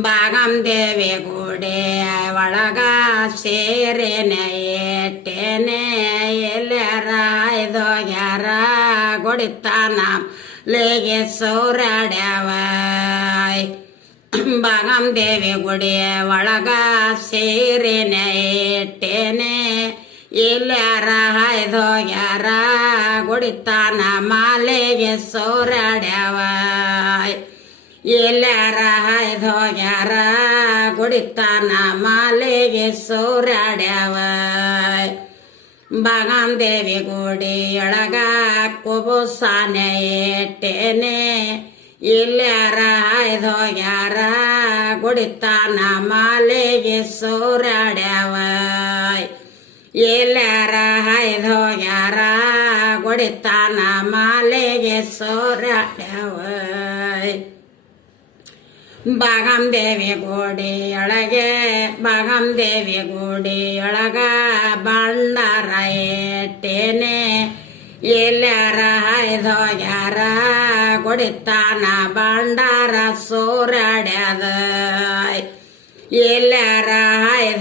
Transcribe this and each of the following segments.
ಬಾಗಂ ದೇವಿ ಗುಡಿ ಒಳಗ ಸೇರೇನೆ ಏಟೇನೆ ಎಲ್ಲರ ಇದೋಗ್ಯಾರ ಗುಡಿತಾನ ಲೇಗೆ ಸೌರಾಡ್ಯಾವ ಬಾಗಂ ದೇವಿ ಗುಡಿ ಒಳಗ ಸೇರೇನೆ ಏಟೇನೆ ಎಲ್ಲರ ಇದೋಗ್ಯಾರ ಗುಡಿತಾನ ಮಾಲೆಗೆ ಸೌರಾಡ್ಯಾವ ಎಲ್ಲರ ಹೋಗ್ಯಾರ ಗುಡಿತಾನ ಮಾಲೆಗೆ ಸೌರಾಡ್ಯಾವ ಬಾಗಂ ದೇವಿ ಗುಡಿಯೊಳಗ ಕುಬುಸಾನೆ ಏಟೇನೆ ಎಲ್ಲರ ಹೋಗ್ಯಾರ ಗುಡಿತಾನ ಮಾಲೆಗೆ ಸೌರಾಡ್ಯಾವ ಎಲ್ಲರ ಹೋಗ್ಯಾರ ಗುಡಿತಾನ ಮಾಲೆಗೆ ಸೌರಾಡ್ಯಾವ ಬಾಗಂ ದೇವಿ ಗುಡಿಯೊಳಗೆ ಬಾಗಂ ದೇವಿ ಗುಡಿಯೊಳಗ ಭಂಡಾರ ಏಟೇನೆ ಎಲ್ಲರ ಹೋಗ್ಯಾರ ಗುಡಿತಾನ ಭಂಡಾರ ಸೌರಾಡ್ಯಾದ ಎಲ್ಲರ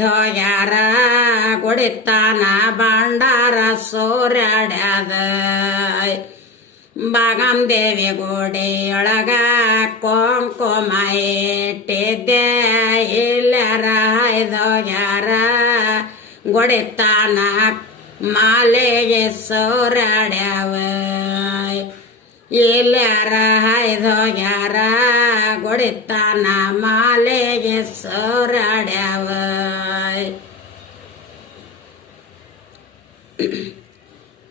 ಹೋಗ್ಯಾರ ಗುಡಿತಾನ ಭಂಡಾರ ಸೌರಾಡ್ಯಾದ ಬಾಗಂ ದೇವಿ ಗುಡಿಯೊಳಗ ಕುಂಕುಮ ಇಟ್ಟಿದ್ದೆ ಎಲ್ಲರ ಹೋಗ್ಯಾರ ಗುಡಿತಾನ ಮಾಲೆಗೆ ಸೌರಾಡ್ಯಾವ ಎಲ್ಲರ ಹೋಗ್ಯಾರ ಗುಡಿತಾನ ಮಾಲೆಗೆ ಸೌರಾಡ್ಯಾವ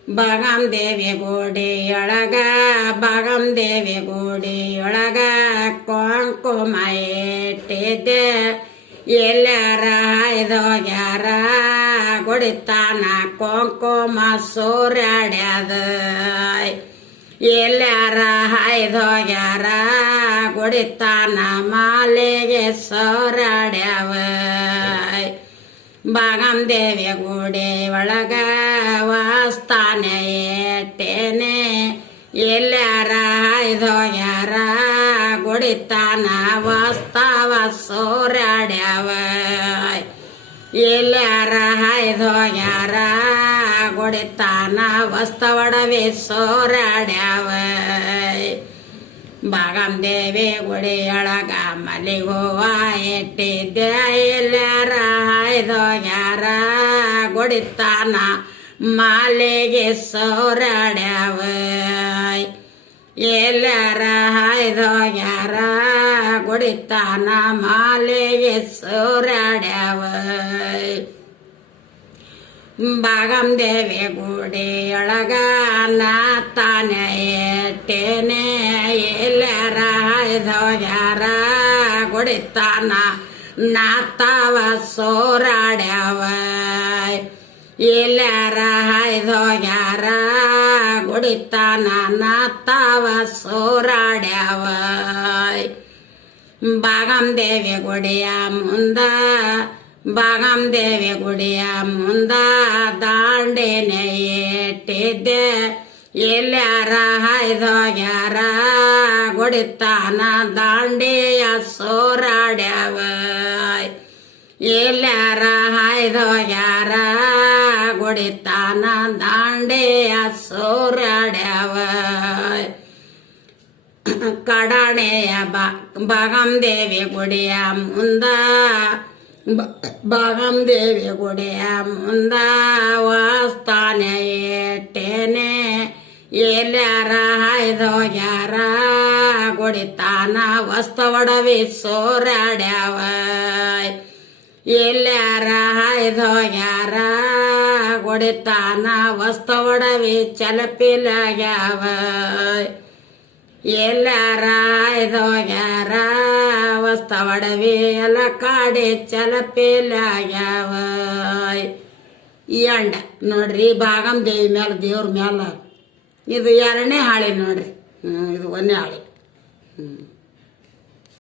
ಬಾಗಂ ದೇವಿ ಗುಡಿಯೊಳಗ ಬಾಗಂ ದೇವಿ ಗುಡಿಯೊಳಗ ಕುಂಕುಮ ಇಟ್ಟಿದ್ದೆ ಎಲ್ಲರ ಹೋಗ್ಯಾರ ಗುಡಿತಾನ ಕುಂಕುಮ ಸೌರಾಡ್ಯಾದ ಎಲ್ಲರ ಹೋಗ್ಯಾರ ಗುಡಿತಾನ ಮಾಲೆಗೆ ಸೌರಾಡ್ಯಾವ ಬಾಗಂ ದೇವಿ ಗುಡಿ ಒಳಗ ವಾಸ್ತಾನೆ ಏಟೇನೆ ಎಲ್ಲರ ಹೋಗ್ಯಾರ ಗುಡಿತಾನ ವಾಸ್ತವ ಸೌರಾಡ್ಯಾವ ಎಲ್ಲರ ಹೋಗ್ಯಾರ ಗುಡಿತಾನ ವಸ್ತವಡವೆ ಸೌರಾಡ್ಯಾವ ಬಾಗಂ ದೇವಿ ಗುಡಿಯೊಳಗ ಮಲ್ಲಿಗೆ ಹೂವ ಇಟ್ಟಿದ್ದೆ ಎಲ್ಲರ ಹೋಗ್ಯಾರ ಗುಡಿತಾನ ಮಾಲೆಗೆ ಸೌರಾಡ್ಯಾವ ಎಲ್ಲರ ಹೋಗ್ಯಾರ ಗುಡಿತಾನ ಮಾಲೆಗೆ ಸೌರಾಡ್ಯಾವ ಬಾಗಂ ದೇವಿ ಗುಡಿಯೊಳಗ ನಾತಾನೆ ಏಟೇನೆ ಎಲ್ಲರ ಹೋಗ್ಯಾರ ಗುಡಿತಾನ ನಾತಾವ ಸೌರಾಡ್ಯಾವ ಎಲ್ಲರ ಹೋಗ್ಯಾರ ಗುಡಿತಾನ ನಾತಾವ ಸೌರಾಡ್ಯಾವ ಬಾಗಂ ದೇವಿ ಗುಡಿಯ ಮುಂದ ಬಾಗಂ ದೇವಿ ಗುಡಿಯ ಮುಂದ ದಾಂಡೇನೆ ಇಟ್ಟಿದ್ದೆ ಎಲ್ಲರ ಹೋಗ್ಯಾರ ಗುಡಿತಾನ ದಾಂಡೆಯ ಸೌರಾಡ್ಯಾವ ಎಲ್ಲರ ಹೋಗ್ಯಾರ ಗುಡಿತಾನ ದಾಂಡೆಯ ಸೌರಾಡ್ಯಾವ ಕಡಾಣೆಯ ಬಾಗಂ ದೇವಿ ಗುಡಿಯ ಮುಂದ ಬಾಗಂ ದೇವಿ ಗುಡಿಯ ಮುಂದ ವಾಸ್ತಾನೆ ಏಟೇನೆ ಎಲ್ಲರ ಹೋಗ್ಯಾರ ಗುಡಿತಾನ ವಸ್ತವಡವೆ ಸೌರಾಡ್ಯಾವ ಎಲ್ಲರ ಹೋಗ್ಯಾರ ಗುಡಿತಾನ ವಸ್ತವಡವೆ ಚಲಪಿಲಾಗ್ಯಾವ ಎಲ್ಲರ ಹೋಗ್ಯಾರ ವಸ್ತವಡವೆ ಎಲ್ಲ ಕಾಡೆ ಚಲಪಿಲಾಗ್ಯಾವ ಎಂಡ ನೋಡ್ರಿ ಬಾಗಂ ದೇವಿ ಮೇಲೆ ದೇವ್ರ ಮ್ಯಾಲ ಇದು ಎರಡನೇ ಹಾಳಿ ನೋಡ್ರಿ ಇದು ಒಂದನೇ ಹಾಳಿ